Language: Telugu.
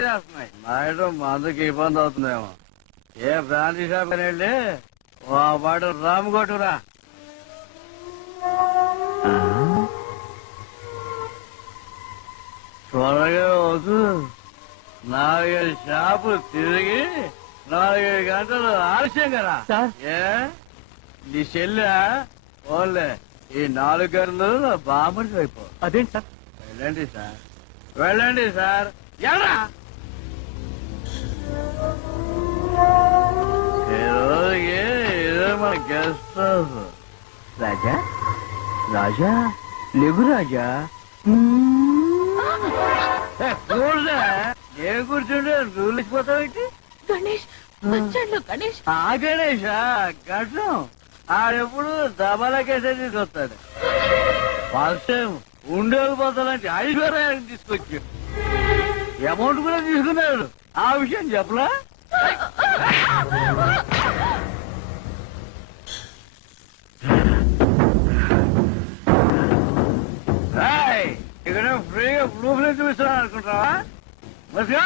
చేస్తున్నాయి నాయడం మందుకి ఇబ్బంది అవుతుందేమో. ఏ బ్రాంతి షాప్ అని వెళ్ళి ఓ పాటు రాము కొట్టురా. త్వరగా వద్దు, 4 షాపులు తిరిగి 4 గంటలు ఆలస్యం కదా. ఏ నీ చెల్లె ఓన్లే ఈ 4 గంటలు బామర్చి అయిపో. అదేంటి సార్? వెళ్ళండి సార్, వెళ్ళండి సార్. ఎలా ఈరోజుకి ఇదే మన గెస్ట్ హౌస్. రాజా, రాజా లేగు రాజా. కూర్చో, ఏం కూర్చుంటే రూలిసిపోతావు. గణేష్ వచ్చాడు. గణేష్ ఆ గణేష్ గడ్డం ఆడెప్పుడు దబాలకేసే తీసుకొస్తాడు. ఫస్ట్ టైం ఉండేపోతానంటే ఐశ్వర్యానికి తీసుకొచ్చాడు. అమౌంట్ కూడా తీసుకున్నాడు. ఆ విషయం చెప్పలా? ఇక్కడ ఫ్రీగా ప్రూఫ్లు చూపిస్తున్నాను అనుకుంటావా? బస్గా